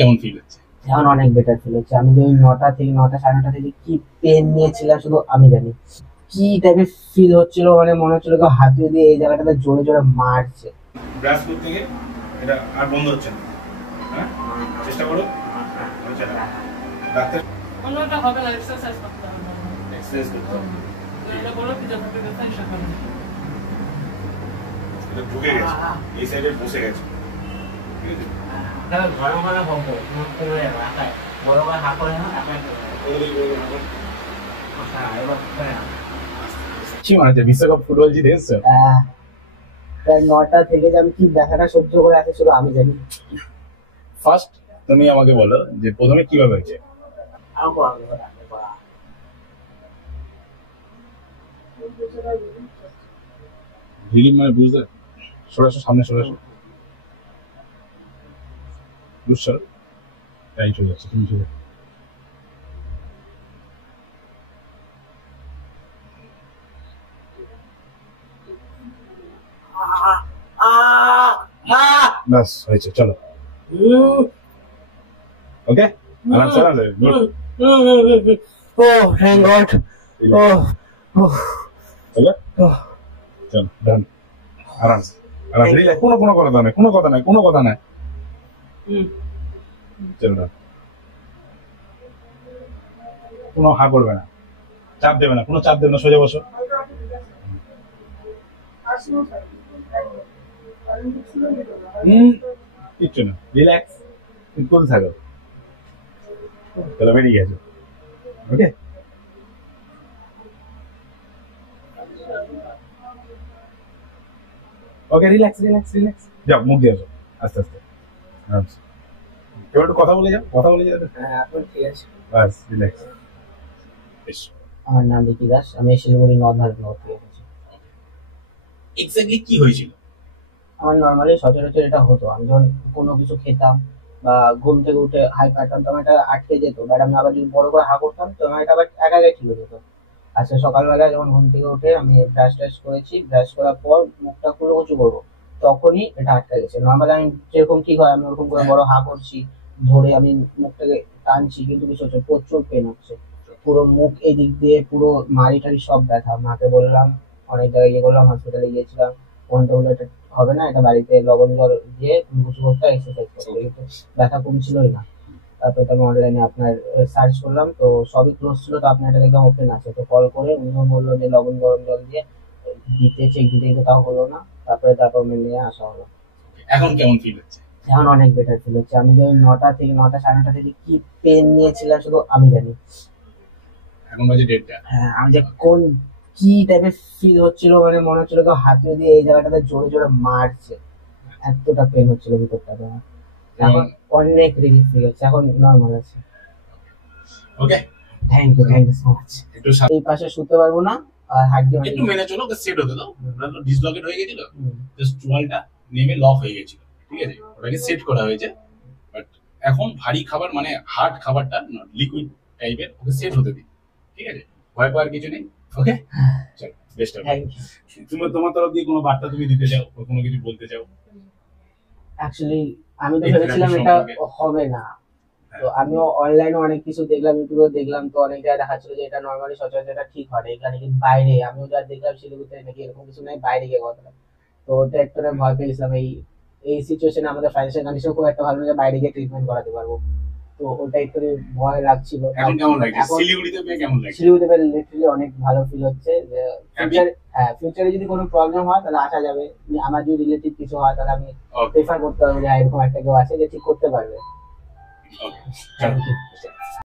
কেমন ফিল হচ্ছে? এখন অনেক বেটার ফিল হচ্ছে। আমি যে ওই 9টা থেকে 9টা 9:30 থেকে কি পেন নিয়েছিলাম শুধু আমি জানি। কি টাইপের ফিল হচ্ছিল, মানে মনে হচ্ছিল কেউ হাতুড়ি দিয়ে এই জায়গাটাতে জোরে জোরে মারছে। ব্রাশ করতে গিয়ে এটা আর বন্ধ হচ্ছে না। হ্যাঁ, চেষ্টা করো। হচ্ছে না। ডাক্তার অন্যটা হবে না, এক্সারসাইজ করতে হবে। এক্সারসাইজ করতে হবে। এটা বলো কি যখন ব্যথা সকালে এটা ঢুকে গেছে, এই সাইডে বসে গেছে। ঠিক আছে? তাহলে ঘরে ঘরে হবে মুক্ত হয়ে রাখায় বড় করে হাত করে না একা কি মনে হচ্ছে বিশ্বকাপ ফুটবল জিতে এসছো? প্রায় 9টা থেকে যে আমি কি ব্যথাটা সহ্য করে আছি শুধু আমি জানি। ফার্স্ট তুমি আমাকে বলো যে প্রথমে কিভাবে হয়েছে? রিলিম মানে বুঝতে সরাসরি সামনে সরাসরি বুঝছো? টাইট হয়ে যাচ্ছে, তুমি চলে বাস হয়েছে, চলো। ওকে, আরামসে আরামসে good. Oh, thank God. Oh, চলো চলো ডান, আরামসে আরামসে রিল্যাক্স, কোনো কথা নাই, কোনো কথা নাই। চলো ডান, কোনো হা করবে না, চাপ দেবে না, কোনো চাপ দেবে না, সোজা বসো। কিচ্ছু না, রিল্যাক্স, কুল থাকো। চলো বেরিয়ে গেছো। ওকে, ওকে রিল্যাক্স রিল্যাক্স রিল্যাক্স, যাও মুখ দিয়ে আসো আস্তে আস্তে আরামসে। এবার একটু কথা বলে যাও, হ্যাঁ এখন ঠিক আছে। বাস রিল্যাক্স। বেশ, আমার নাম রিকি দাস, আমি শিলিগুড়ি নর্থ থেকে এসেছি। এক্স্যাক্টলি কি হয়েছিল? আমার নর্মালি সচরাচর এটা হতো, আমি যখন কোনো কিছু খেতাম বা ঘুম থেকে উঠে হাই পারতাম তো আমার এটা আটকে যেত, বাট আমি আবার যদি বড় করে হা করতাম তো আমার এটা আবার একা একা ঠিক হয়ে যেত। আজকে সকালবেলা যখন ঘুম থেকে উঠে আমি ব্রাশ টাশ করেছি, ব্রাশ করার পর মুখটা খুলে উঁচু করবো, তখনই এটা আটকে গেছে। নর্মালি আমি যেরকম ঠিক হয় আমি ওরকম করে বড় হা করছি, ধরে আমি মুখটাকে টানছি, কিন্তু কিছু হচ্ছে, প্রচুর পেন হচ্ছে। পুরো মুখ এদিক দিয়ে পুরো মাড়ি টাড়ি সব ব্যথা। মাকে বললাম, অনেক জায়গায় গিয়ে বললাম, হসপিটালে গিয়েছিলাম, ফোনটা বলে এটা হবে না, এটা বাড়িতে লবণ জল দিয়ে গুছু করতে এক্সারসাইজ করতে, কিন্তু ব্যথা কমছিলই না। তারপরে তো আমি অনলাইনে আপনার সার্চ করলাম, তো সবই ক্লোজ ছিল, তো আপনার এটা দেখলাম ওপেন আছে, তো কল করে উনিও বললো যে লবণ গরম জল দিয়ে দিতে, চেক দিতে কিন্তু তাও হলো না। তারপর নিয়ে আসা হলো। এখন কেমন ফিল হচ্ছে? এখন অনেক বেটার ফিল হচ্ছে। আমি যে ওই 9টা থেকে 9টা 9:30 থেকে কি পেন নিয়েছিলাম শুধু আমি জানি। এখন বাজে 1:30। হ্যাঁ, আমি যে কোন কি টাইপের ফিল হচ্ছিল, মানে মনে হচ্ছিল কেউ হাতুড়ি দিয়ে এই জায়গাটাতে জোরে জোরে মারছে, এতটা পেন হচ্ছিল ভিতরটাতে আমার। এখন অনেক রিলিফ ফিল হচ্ছে, এখন নর্মাল আছে। ওকে, থ্যাংক ইউ সো মাচ। একটু এই পাশে শুতে পারবো না, আর হাড্ডি একটু মেনে চলো, ওকে সেট হতে দাও। ওটা ডিসলকেট হয়ে গেছিল, জাস্ট ওয়ালটা নেমে লক হয়ে গেছিল, ঠিক আছে? ওটাকে সেট করা হয়েছে, বাট এখন ভারী খাবার মানে হার্ড খাবারটা নট লিকুইড টাইপের, ওকে সেট হতে দিই, ঠিক আছে? ভয় পাওয়ার কিছু নেই। ওকে, চলো বেস্ট অফ। Thank you. তোমার তরফ দিয়ে কোনো বার্তা তুমি দিতে চাও, কোনো কিছু বলতে চাও? অ্যাকচুয়ালি আমি তো ভেবেছিলাম এটা হবে না, তো আমিও অনলাইনে অনেক কিছু দেখলাম, ইউটিউবে দেখলাম, তো অনেক জায়গায় দেখাচ্ছিল যে এটা নর্মালি সচরাচর এটা ঠিক হয় না, এগুলা নাকি বাইরে, আমিও যা দেখলাম শিলিগুড়িতে নাকি এরকম কিছু নাই, বাইরে গিয়ে কথা। তো ওটা একটু না ভয় পেয়েছিলাম, এই এই সিচুয়েশনে আমাদের ফাইন্যান্সিয়াল কন্ডিশন খুব একটা ভালো না, বাইরে গিয়ে ট্রিটমেন্ট করাতে পারবো, তো ওটা একটু ভয় লাগছিল। এখন কেমন লাগছে শিলিগুড়িতে পেয়ে? কেমন লাগছে শিলিগুড়িতে পেয়ে লিটারালি অনেক ভালো ফিল হচ্ছে যে ফিউচারে যদি কোনো প্রবলেম হয় তাহলে আসা যাবে। আমার যদি রিলেটিভ কিছু হয় তাহলে আমি প্রেফার করতে পারবো যে এরকম একটা কেউ আছে যে ঠিক করতে পারবে। ওকে, চলো।